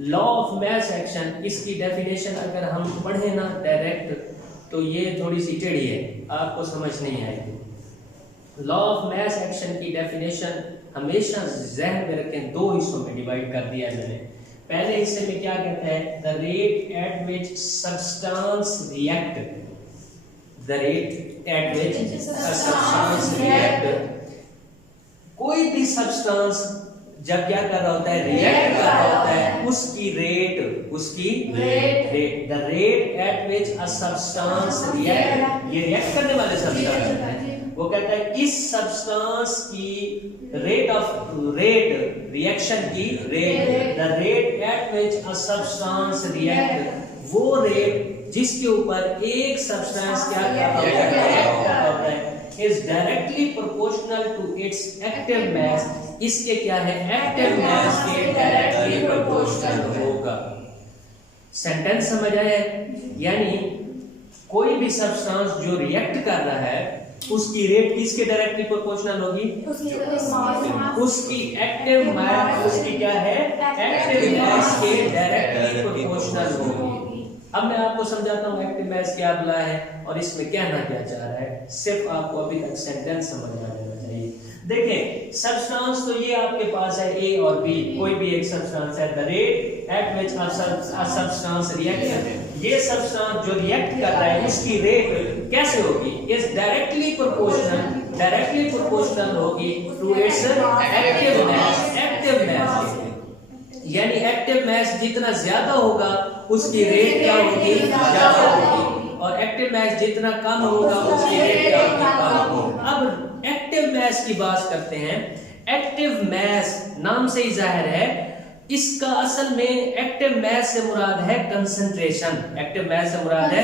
Law of mass action, इसकी definition अगर हम पढ़े ना डायरेक्ट तो ये थोड़ी सी टेढ़ी है, आपको समझ नहीं आएगी। लॉ ऑफ मास एक्शन की डेफिनेशन हमेशा जहन में रखें, दो हिस्सों में डिवाइड कर दिया है मैंने। पहले हिस्से में क्या कहता है, the rate at which substance react, the rate at which substance react, कोई भी सब्सटेंस जब क्या कर रहा होता है, रिएक्ट कर रहा होता है, उसकी rate the rate at which a substance react, ये रिएक्ट करने वाले सब्सटेंस है, वो कहता है इस सब्सटेंस की रेट रिएक्शन की rate, the rate at which a substance react, वो रेट जिसके ऊपर एक सब्सटेंस क्या कर रहा होता है is directly proportional to its active mass, इसके क्या है, एक्टिव मास के डायरेक्टली प्रोपोर्शनल होगा। सेंटेंस समझ आया? यानी कोई भी सब्सटेंस जो रिएक्ट कर रहा है उसकी रेट किसके डायरेक्टली प्रोपोर्शनल होगी, उसकी एक्टिव मास, उसकी क्या है, एक्टिव मास के डायरेक्टली प्रोपोर्शनल होगी। अब मैं आपको समझाता हूँ एक्टिव मास क्या बुला है और इसमें कहना क्या चाह रहा है, सिर्फ आपको अभी तक सेंटेंस समझ आ जाना चाहिए। देखिए सब्सटेंस तो ये आपके पास है ए और बी, कोई भी एक सब्सटेंस है, the rate at which a substance react, ये सब्सटेंस जो रिएक्ट कर रहा है उसकी रेट कैसे होगी, इज डायरेक्टली प्रोपोर्शनल होगी टू इट्स एक्टिव मास, यानी एक्टिव मास जितना ज्यादा होगा उसकी रेट क्या होगी, ज्यादा होगी, और एक्टिव मास जितना कम होगा उसकी रेट क्या होगी, कम होगी। अब एक्टिव मास की बात करते हैं। एक्टिव मास नाम से ही जाहिर है, इसका असल में एक्टिव मास से मुराद है कंसंट्रेशन, एक्टिव मास से मुराद है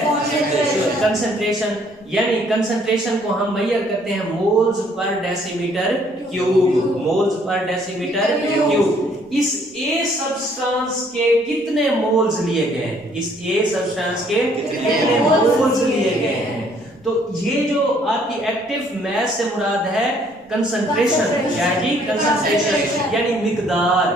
कंसंट्रेशन, यानी कंसंट्रेशन को हम मेजर करते हैं moles per decimetre cube, moles per decimetre cube. इस ए सब्सटेंस के कितने मोल्स लिए गए हैं, इस ए सब्सटेंस के कितने मोल्स लिए गए हैं, तो ये जो आपकी एक्टिव मास से मुराद है कंसंट्रेशन, यानी कंसंट्रेशन यानी मिकदार,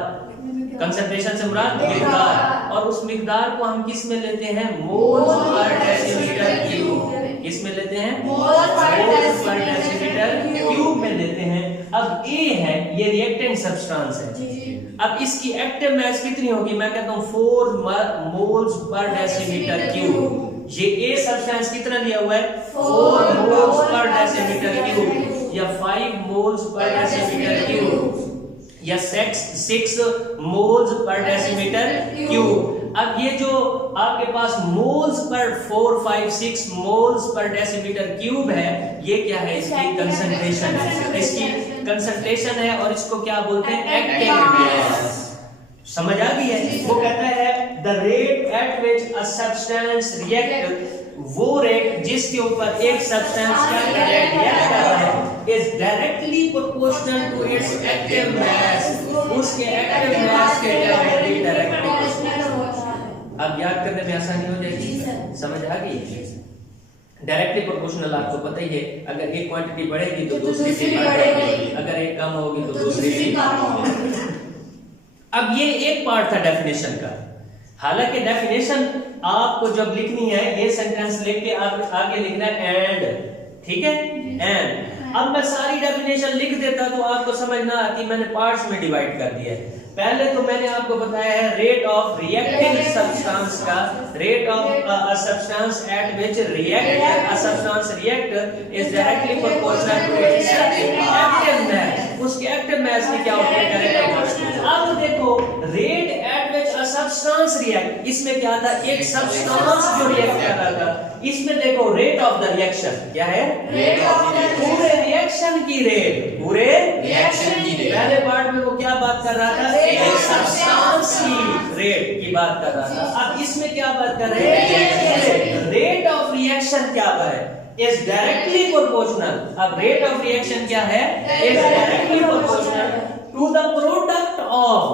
कंसंट्रेशन से मुराद मिकदार, और उस मिकदार को हम किस में लेते हैं, मोल्स पर डेसीमीटर क्यूब, किस में लेते हैं, मोल्स पर डेसीमीटर क्यूब में लेते हैं। अब ए है, ये रिएक्टेंट सब्सटेंस है, अब इसकी एक्टिव मास कितनी होगी, मैं कहता हूं 4 मोल्स पर डेसीमीटर क्यूब। ये ए सब्सटेंस कितना लिया हुआ है, 4 मोल्स पर डेसीमीटर क्यूब, या 5 मोल्स पर डेसीमीटर क्यूब, या 6 मोल्स पर डेसीमीटर क्यूब। अब ये जो आपके पास moles per 4, 5, 6 moles per decimetre cube है, ये क्या है, इसकी कंसंट्रेशन है, इसकी कंसंट्रेशन है, और इसको क्या बोलते हैं, एक्टिव मास। समझ आ गई है? वो कहता है the rate at which a substance react, वो रेट जिसके ऊपर एक सब्सटेंस क्या कर रहा है, is directly proportional to its active mass, उसके एक्टिव मास के डायरेक्टली प्रोपोर्शनल। अब याद करने में आसानी हो जाएगी, समझ आ गई? डायरेक्टली प्रोपोर्शनल आपको पता ही है, अगर एक क्वांटिटी बढ़ेगी तो दूसरी भी बढ़ेगी, अगर एक कम होगी तो दूसरी भी कम होगी। अब ये एक पार्ट था डेफिनेशन का, हालांकि डेफिनेशन आपको जब लिखनी है ये सेंटेंस लिख के आप आगे लिखना है एंड, ठीक है, एंड। अब मैं सारी डेफिनेशन लिख देता तो आपको समझ ना आती, मैंने पार्ट्स में डिवाइड कर दिया है। पहले तो मैंने आपको बताया है रेट ऑफ रिएक्टिंग सब्सटेंस का, rate of a substance at which react a substance react is directly proportional to its active mass, उसके एक्टिव मास की क्या होती है, डायरेक्ट प्रोपोर्शनल। अब देखो rate at which a substance react, इसमें क्या था, एक सब्सटेंस जो रिएक्ट कर रहा था, इसमें देखो रेट ऑफ द रिएक्शन क्या है, रेट ऑफ द पूरे रिएक्शन की रेट, पूरे रिएक्शन की रेट। पहले पार्ट में वो क्या बात कर रहा था, एक सब्सटेंस की रेट की बात कर रहा था। अब इसमें क्या बात कर रहे हैं, रेट ऑफ रिएक्शन क्या है, इज डायरेक्टली प्रोपोर्शनल। अब रेट ऑफ रिएक्शन क्या है, is directly proportional to the product of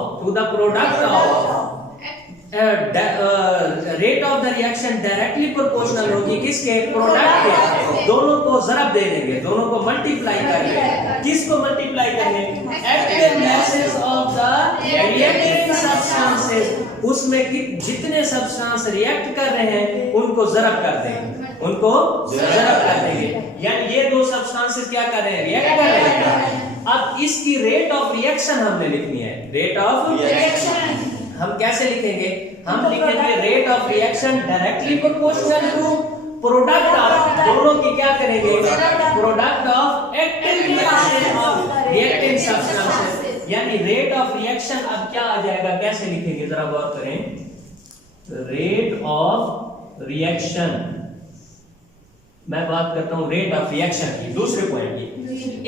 rate of the reaction directly proportional होगी किसके, प्रोडक्ट के। दोनों को ज़रब दे देंगे, दोनों को मल्टीप्लाई करेंगे, किसको मल्टीप्लाई करेंगे, active masses of the reacting substances, उसमें जितने सब्सटेंस रिएक्ट कर रहे हैं उनको ज़रब कर देंगे, उनको ज़रब कर देंगे। यानी ये दो सब्सटेंसेस क्या कर रहे हैं, रिएक्ट कर रहे हैं। अब इसकी रेट ऑफ रिएक्शन हमने लिखनी है, रेट ऑफ रिएक्शन हम कैसे लिखेंगे, हम लिखेंगे rate of reaction directly proportional to product of, दोनों की क्या करेंगे, product of active of reacting substances. यानी रेट ऑफ रिएक्शन अब क्या आ जाएगा, कैसे लिखेंगे जरा गौर करें। रेट ऑफ रिएक्शन, मैं बात करता हूं रेट ऑफ रिएक्शन की, दूसरे पॉइंट की,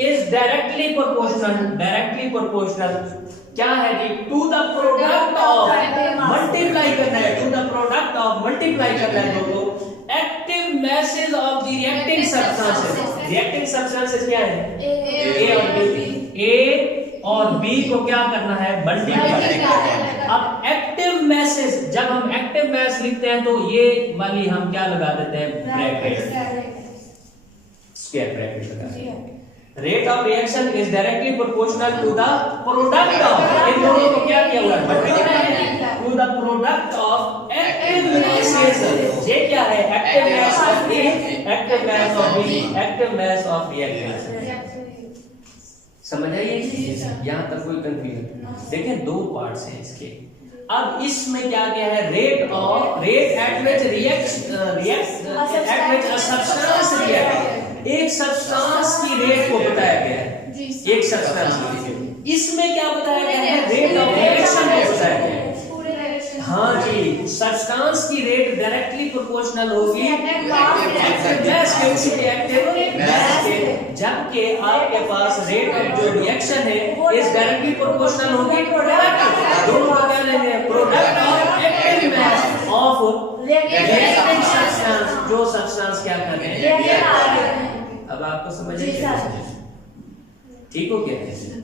is directly proportional, directly proportional क्या है कि to the product of, multiply करना है, to the product of multiply करना है दोनों active masses of the reacting substances. Reacting substances क्या है, ए और बी, ए और बी को क्या करना है, मल्टीप्लाई। अब एक्टिव मैसेज, जब हम एक्टिव मैस लिखते हैं तो ये वाली हम क्या लगा देते हैं, ब्रैकेट, स्क्वायर ब्रैकेट लगा देते हैं। Rate of reaction is directly proportional to the product of, इन दोनों को क्या किया हुआ है, multiply to the product of active masses. ये क्या है, active mass of A, active mass of B, active mass of reactant. समझ आइए, यहां तक कोई कंफ्यूजन? देखें दो पार्ट्स हैं इसके। अब इसमें क्या क्या है, rate of, rate at which eight which a substance react, एक सब्सटेंस की रेट को बताया गया है, एक सब्सटेंस की। इसमें क्या बताया गया है, रेट ऑफ रिएक्शन को बताया गया है। हाँ जी, सब्सटेंस की रेट डायरेक्टली प्रोपोर्शनल होगी एक्टिव मैस के, उसी के एक्टिव मैस के, जबकि आपके पास रेट ऑफ जो रिएक्शन है इस डायरेक्टली प्रोपोर्शनल होगी प्रोडक्ट, दोनों का क्या लेंगे, product of active mass of reacting substance, जो सब्सटेंस क्या कर रहे हैं। अब आपको समझ आइए, ठीक हो गया।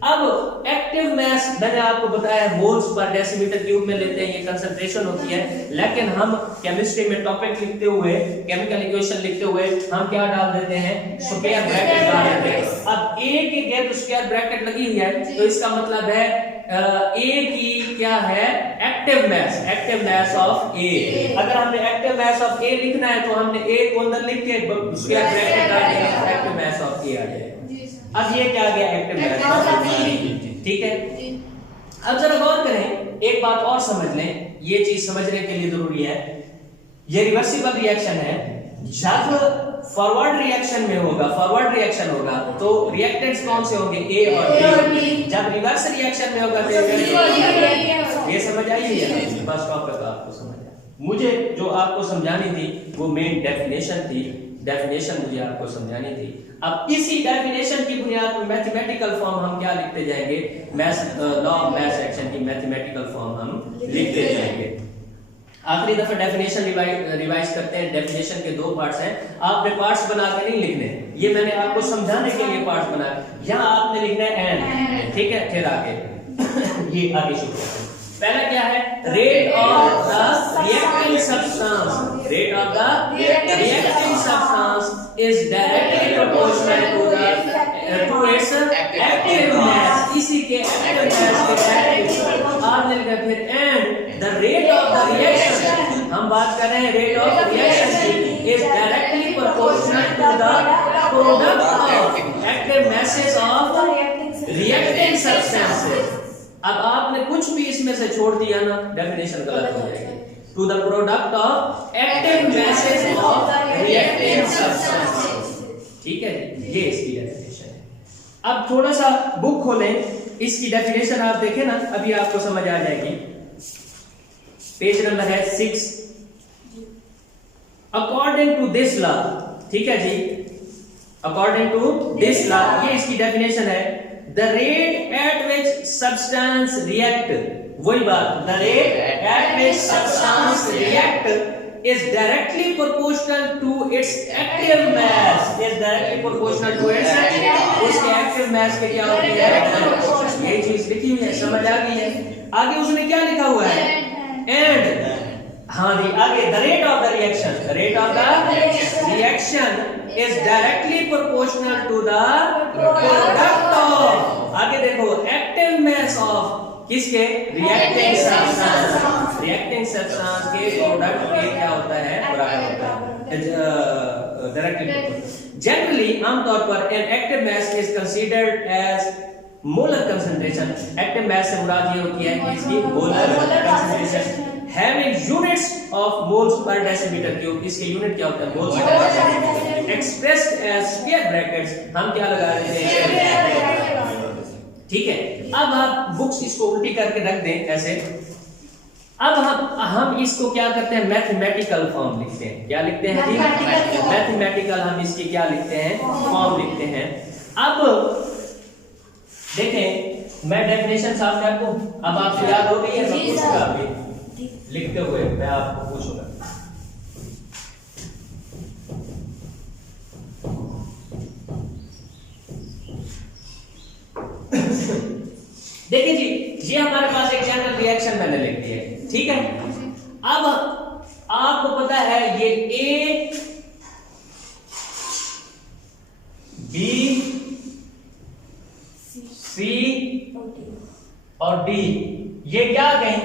अब एक्टिव मैस मैंने आपको बताया मोल्स पर डेसीमीटर क्यूब में लेते हैं, ये कंसंट्रेशन होती है, लेकिन हम केमिस्ट्री में टॉपिक लिखते हुए, केमिकल इक्वेशन लिखते हुए हम क्या डाल देते हैं, स्क्वायर ब्रैकेट डाल देते हैं। अब ए के गेट स्क्वायर ब्रैकेट लगी हुई है तो इसका मतलब है ए की क्या है, active mass, active mass of A. अगर हमने एक्टिव मैस ऑफ ए लिखना है तो हमने ए को अंदर लिख के स्क्वायर ब्रैकेट डाल देंगे तो एक्टिव मैस ऑफ ए आ जाएगा। अब ये क्या आ गया, एक्टिव मैस, ठीक है। अब जरा गौर करें, एक बात और समझ लें, ये चीज समझने के लिए जरूरी है, ये रिवर्सिबल रिएक्शन है। जब फॉरवर्ड रिएक्शन में होगा, फॉरवर्ड रिएक्शन होगा तो रिएक्टेंट्स कौन से होंगे, ए और बी। जब रिवर्स रिएक्शन में होगा तो ये समझ आई है, बस टॉपिक आपको समझ आया। मुझे जो आपको समझानी थी वो मेन डेफिनेशन थी, डेफिनेशन मुझे आपको समझानी थी। अब इसी डेफिनेशन की बुनियाद पर मैथमेटिकल फॉर्म हम क्या लिखते जाएंगे, math law of math action की मैथमेटिकल फॉर्म हम लिखते जाएंगे। आखिरी दफा डेफिनेशन रिवाइज करते हैं। डेफिनेशन के दो पार्ट्स हैं, आपने पार्ट्स बना के नहीं लिखने, ये मैंने आपको समझाने के लिए पार्ट्स बनाए। यहाँ आपने लिखना है एंड, ठीक है। फिर आगे ये आगे शुरू करते हैं। पहला क्या है, rate of the reacting substance, rate of the reacting substance is directly proportional to its active mass, इसी के एक्टिव मैस के एक्टिव। आपने लिखा फिर and the rate of the reaction, हम बात कर रहे हैं रेट ऑफ रिएक्शन की, is directly proportional to the product of active masses of reacting substances. अब आपने कुछ भी इसमें से छोड़ दिया ना, डेफिनेशन गलत हो जाएगी। To the product of active masses of reacting substances, ठीक है, ये इसकी डेफिनेशन है। अब थोड़ा सा बुक खोलें, इसकी डेफिनेशन आप देखें ना, अभी आपको समझ आ जाएगी। पेज नंबर है 6। अकॉर्डिंग टू दिस लॉ, ठीक है जी, अकॉर्डिंग टू दिस लॉ, ये इसकी डेफिनेशन है। The rate at which substance react, वही बात, the rate at which substance react is directly proportional to its active mass, is directly proportional to its, उसके active mass के क्या होती है, ये चीज लिखी हुई है, समझ आ गई है। आगे उसने क्या लिखा हुआ है, and, हाँ जी, आगे the rate of the reaction, the rate of the reaction is directly proportional to the product of, आगे देखो, active mass of किसके, reacting substance, रिएक्टिंग सब्सटेंस के प्रोडक्ट के क्या होता है, बराबर होता है डायरेक्टली। जनरली आमतौर पर an active mass is considered as molar concentration. Active mass से मुराद ये होती है कि इसकी molar concentration having units of moles per decimeter cube। इसके यूनिट क्या होता है, moles per decimeter cube, expressed as square brackets। हम क्या लगा रहे हैं, ठीक है। अब आप बुक्स इसको उल्टी करके रख दें ऐसे। अब हम इसको क्या करते हैं, मैथमेटिकल फॉर्म लिखते हैं। क्या लिखते हैं जी, मैथमेटिकल हम इसकी क्या लिखते हैं, फॉर्म लिखते हैं। अब देखें, मैं डेफिनेशन साफ कर दूं, अब आपको याद हो गई है, मैं पूछूंगा अभी लिखते हुए, मैं आपको पूछूंगा। देखिए जी, ये हमारे पास एक चैनल रिएक्शन मैंने लिख दी है, ठीक है। अब आपको पता है ये ए बी सी और डी, ये क्या गई,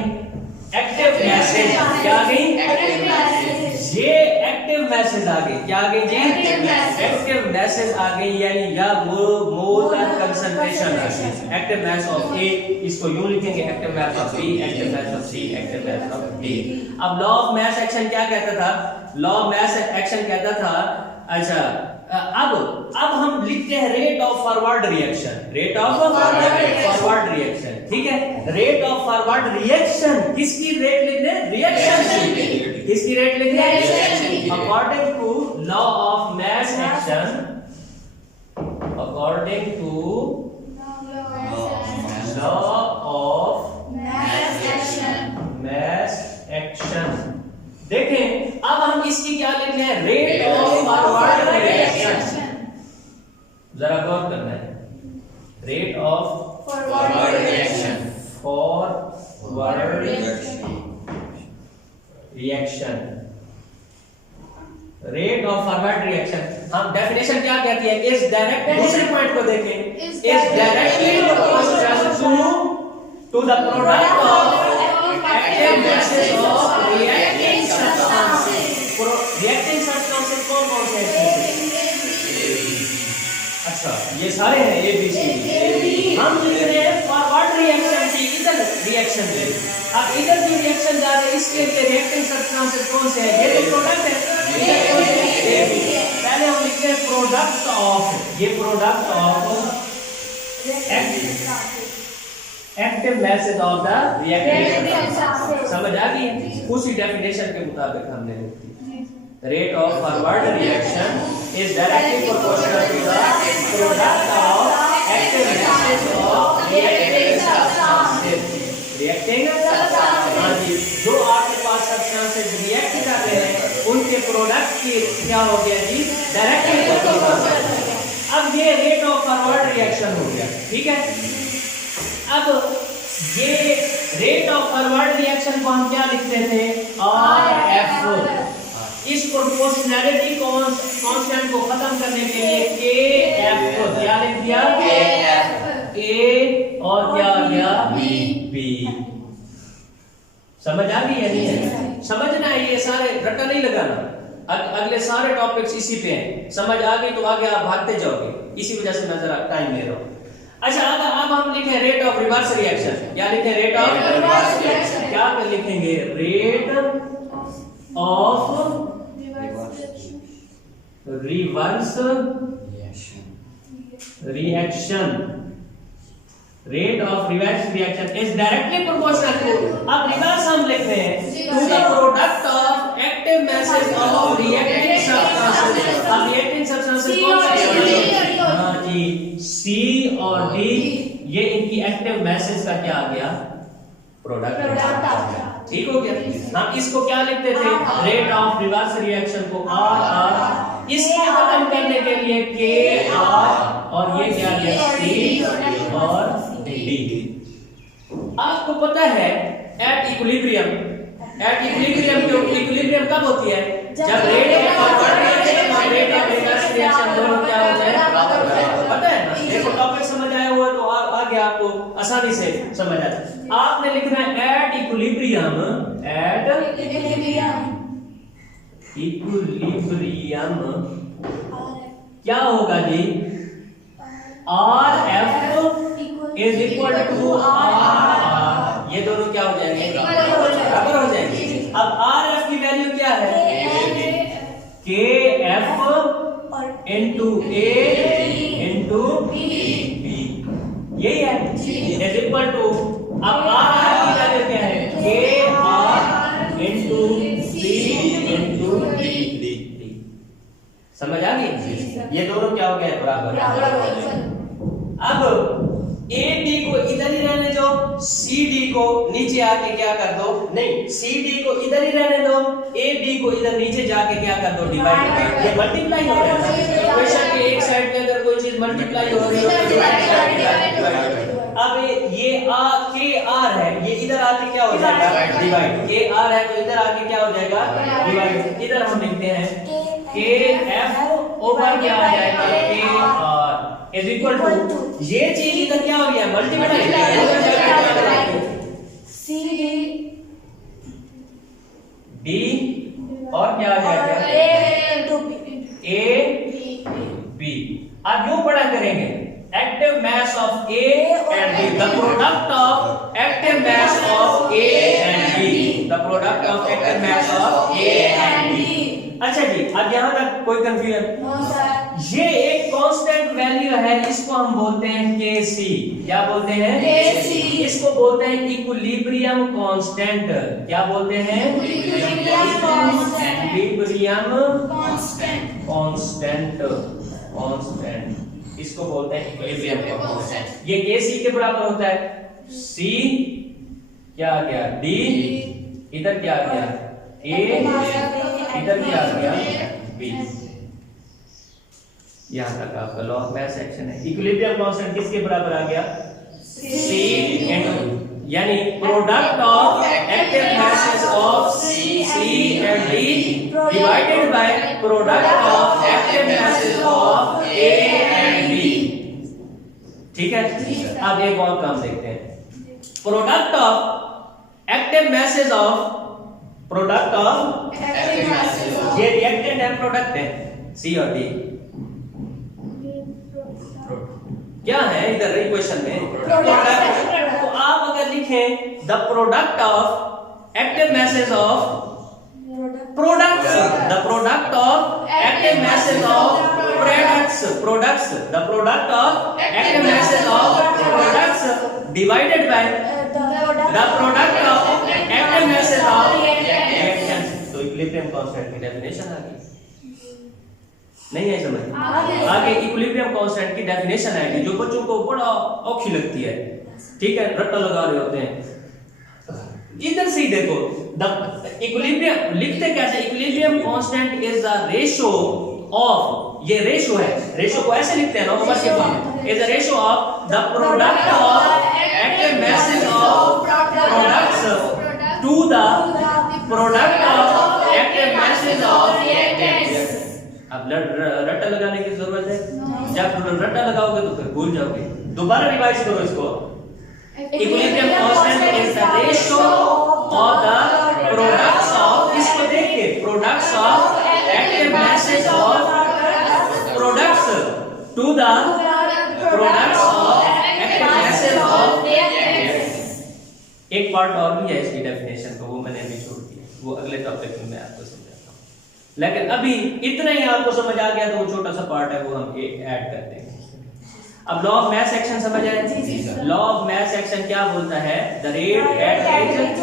एक्टिव मैसेज। क्या गई, ये एक्टिव मैसेज आ गई। क्या आ गई जी, एक्टिव मैसेज आ गई, यानी या वो मोलर कंसंट्रेशन आ गई। एक्टिव मास ऑफ ए, इसको यूं लिखेंगे, active mass of B, active mass of C, active mass of D. अब लॉ ऑफ मास एक्शन क्या कहता था, लॉ ऑफ मास एक्शन कहता था, अच्छा अब हम लिखते हैं rate of forward reaction. Rate of forward reaction, ठीक है। रेट ऑफ फॉरवर्ड रिएक्शन किसकी रेट लिख रहे हैं, रिएक्शन की। किसकी रेट लिख रहे हैं, according to law of mass action, according to law of mass action. देखें, अब हम इसकी क्या लिख रहे हैं, रेट ऑफ फॉरवर्ड रिएक्शन। जरा गौर करना है, rate of forward reaction, forward reaction, rate of forward reaction. हम डेफिनेशन क्या कहती है, इज डायरेक्ट, दूसरे पॉइंट को देखें, is directly proportional to the product of active masses of reacting substances. Reacting substances कौन कौन से हैं, अच्छा ये सारे हैं ए बी सी डी। हम लिख रहे हैं फॉरवर्ड रिएक्शन की, इधर रिएक्शन है, अब इधर जो रिएक्शन जा रहे हैं इसके लिए रिएक्टिंग सब्सटेंसेस कौन से हैं, ये तो प्रोडक्ट है, इधर कौन से हैं, ए बी। पहले हम लिखते हैं प्रोडक्ट ऑफ, ये product of active masses of the reacting. समझ आ गई, उसी डेफिनेशन के मुताबिक हमने लिख दी। Rate of forward reaction is directly proportional to the product of active masses of reacting substances. Reacting हां जी, जो आपके पास सब्सटेंसेस रिएक्ट कर रहे हैं उनके प्रोडक्ट की क्या हो गया जी, डायरेक्टली प्रोपोर्शनल। अब ये रेट ऑफ फॉरवर्ड रिएक्शन हो गया, ठीक है। अब ये रेट ऑफ फॉरवर्ड रिएक्शन को हम क्या लिखते थे, RF। इस प्रोपोर्शनैलिटी कांस्टेंट को खत्म करने के लिए KF को क्या लिख दिया, A और क्या आ गया, B। समझ आ गई है, नहीं है, समझना है, ये सारे रट्टा नहीं लगाना, अगले सारे टॉपिक्स इसी पे हैं। समझ आ गई तो आगे आप भागते जाओगे, इसी वजह से मैं जरा टाइम ले रहा हूं। अच्छा अब हम लिखें रेट ऑफ रिवर्स रिएक्शन। क्या लिखें, रेट ऑफ रिवर्स रिएक्शन। क्या लिखेंगे, rate of reverse reaction. Rate of reverse reaction is directly proportional to, अब रिवर्स हम लिख रहे हैं, to the product of active masses of reacting substances. अब रिएक्टिंग सब्सटेंसेस कौन से हैं, हां जी, सी और डी, ये इनकी एक्टिव मैसेज का क्या आ गया, प्रोडक्ट आ गया, ठीक हो गया। हम इसको क्या लिखते थे, रेट ऑफ रिवर्स रिएक्शन को RR, इसको खत्म करने के लिए KR, और ये क्या गया, C और D। आपको पता है एट इक्विलिब्रियम, इक्विलिब्रियम कब होती है, जब रेट ऑफ फॉरवर्ड रिएक्शन और रेट ऑफ रिवर्स रिएक्शन दोनों क्या हो जाए, पता है ना। देखो टॉपिक समझ आया हुआ तो आगे आपको आसानी से समझ आता है। आपने लिखना है एट इक्विलिब्रियम इक्विलिब्रियम क्या होगा जी? RF is equal to RR, ये दोनों क्या हो जाएंगे? बराबर हो जाएंगे। अब RF की वैल्यू क्या है? KF into A into B, यही है, इज इक्वल टू, अब RR की वैल्यू क्या है? KR into C into D। समझ आ गई? ये दोनों क्या हो गए? बराबर। अब AB को इधर ही रहने दो, CD को नीचे आके क्या कर दो? नहीं, CD को इधर ही रहने दो, AB को इधर नीचे जाके क्या कर दो? डिवाइड। ये मल्टीप्लाई हो रहा है। इक्वेशन के एक साइड में अगर कोई चीज मल्टीप्लाई हो रही है तो अब ये KR है, ये इधर आके क्या हो जाएगा? डिवाइड। KR है तो इधर आके क्या हो जाएगा? डिवाइड। इधर हम लिखते हैं KF ओवर क्या आ जाएगा? KR इज इक्वल टू, ये चीज इधर क्या हो गया? मल्टीप्लाई। CD D और क्या आ जाएगा? A B। अब यूं पढ़ा करेंगे, active mass of A and B, the product of active mass of A and B, the product of active mass of A and B। अच्छा जी, अब यहां तक कोई कंफ्यूजन? ये एक कांस्टेंट वैल्यू है, इसको हम बोलते हैं Kc। क्या बोलते हैं? Kc। इसको बोलते हैं इक्विलिब्रियम कांस्टेंट। क्या बोलते हैं? इक्विलिब्रियम कांस्टेंट, इसको बोलते हैं इक्विलिब्रियम कांस्टेंट। ये Kc के बराबर होता है। C क्या आ गया? D, इधर क्या आ गया? A, इधर क्या आ गया? B। यहां तक आपका लॉ ऑफ मैथ सेक्शन है। इक्विलिब्रियम कांस्टेंट किसके बराबर आ गया? C इनटू, यानी product of active masses of C and D divided by product of active masses of A and B। ठीक है, अब एक और काम देखते हैं। Product of active masses of, product of, ये रिएक्टेंट है, प्रोडक्ट है C और D। क्या है इधर इक्वेशन में? प्रोडक्ट। तो आप अगर लिखें the product of active masses of products, the product of active masses of products, the product of active masses of products divided by the product of active masses of reactants. तो equilibrium constant की definition आ गई। नहीं है समझ? आगे equilibrium constant की definition आएगी जो बच्चों को बड़ा औखी लगती है। ठीक है, रट्टा लगा रहे होते हैं। इधर से ही देखो, द इक्विलिब्रियम लिखते कैसे? Equilibrium constant is the ratio of, ये रेशियो है, रेशियो को ऐसे लिखते हैं नंबर के form, is the ratio of the product of active masses of products to the product of active masses of reactants. अब रट्टा लगाने की जरूरत है? जब रट्टा लगाओगे तो फिर भूल जाओगे। दोबारा रिवाइज करो इसको। Equilibrium constant is the ratio of the products of, इसको देख के, products of active masses of products to the products of active masses of reactants. एक पार्ट और भी है इसकी डेफिनेशन को, वो मैंने अभी छोड़ दिया, वो अगले टॉपिक में मैं आपको समझाता हूं। लेकिन अभी इतना ही आपको समझ आ गया तो वो छोटा सा पार्ट है वो हम ऐड कर देंगे। अब लॉ ऑफ मैथ सेक्शन समझ आए? लॉ ऑफ मैथ सेक्शन क्या बोलता है? The rate at which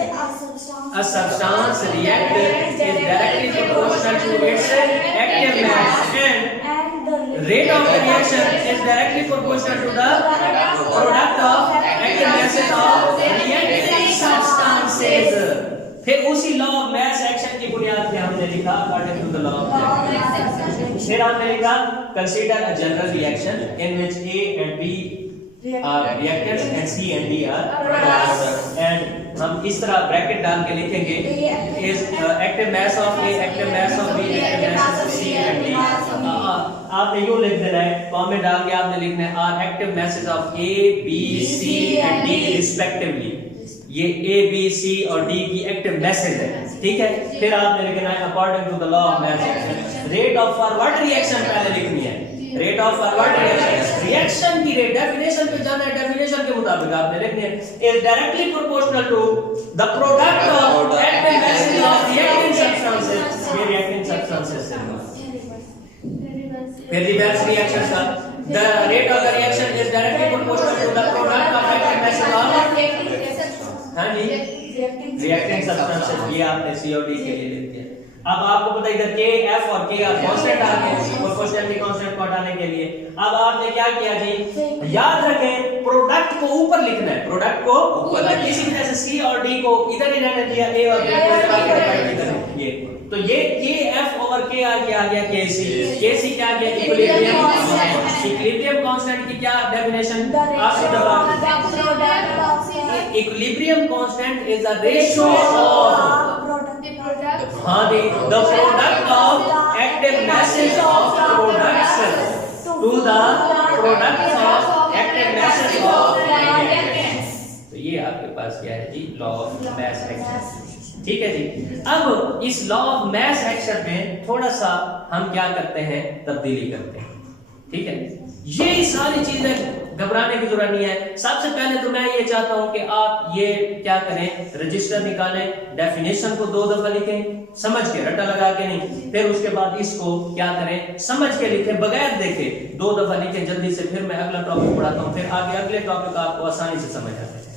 a substance react is directly proportional to its active mass and rate of the reaction is directly proportional to the product of active masses of reacting substances। फिर उसी law of math section की बुनियाद पे हमने लिखा according to the law of mass. फिर हमने लिखा consider a general reaction in which A and B are reactants and C and D are products, and हम इस तरह ब्रैकेट डाल के लिखेंगे is active mass of A, active mass of B, active mass of C and D। आपने यूं लिख देना है, कॉमा में डाल के आपने लिखना है are active masses of A, B, C and D respectively। ये ए बी सी और डी की एक्टिव मैसेज है, ठीक है। फिर आपने लिखना है according to the law of mass action, rate of forward reaction पहले लिखनी है, रेट ऑफ फॉरवर्ड रिएक्शन की रेट, डेफिनेशन पे जाना है, डेफिनेशन के मुताबिक आपने लिखनी है is directly proportional to the product of active masses of reacting substances, ये रिएक्टिंग सब्सटेंसेस है। फिर रिवर्स रिएक्शन का the rate of the reaction is directly proportional to the product of active message of, हाँ जी, reacting substances, ये आपने सी और D के लिए लिख दिया। अब आपको पता है इधर के एफ और के कांस्टेंट आ गए, प्रोपोर्शनलिटी कांस्टेंट को हटाने के लिए अब आपने क्या किया जी, याद रखें प्रोडक्ट को ऊपर लिखना है, प्रोडक्ट को ऊपर, इसी तरह से सी और डी को इधर ही रहने दिया, ए और बी को इधर डिवाइड कर ये, तो ये के एफ ओवर के आ गया के सी क्या आ गया, इक्विलिब्रियम, इक्विलिब्रियम कांस्टेंट की क्या डेफिनेशन आपसे दबा, equilibrium constant is the ratio of हाँ the product of active masses of products to the products of active masses of reactants. तो ये आपके पास क्या है जी, लॉ ऑफ मैस एक्शन, ठीक है जी। अब इस लॉ ऑफ मैस एक्शन में थोड़ा सा हम क्या करते हैं, तब्दीली करते हैं, ठीक है। ये सारी चीजें घबराने की जरूरत नहीं है। सबसे पहले तो मैं ये चाहता हूं कि आप ये क्या करें, रजिस्टर निकालें, डेफिनेशन को 2 दफा लिखें, समझ के, रट्टा लगा के नहीं, फिर उसके बाद इसको क्या करें, समझ के लिखें, बगैर देखे 2 दफा लिखें जल्दी से, फिर मैं अगला टॉपिक पढ़ाता हूं, फिर आगे अगले टॉपिक आपको आसानी से समझ आते हैं।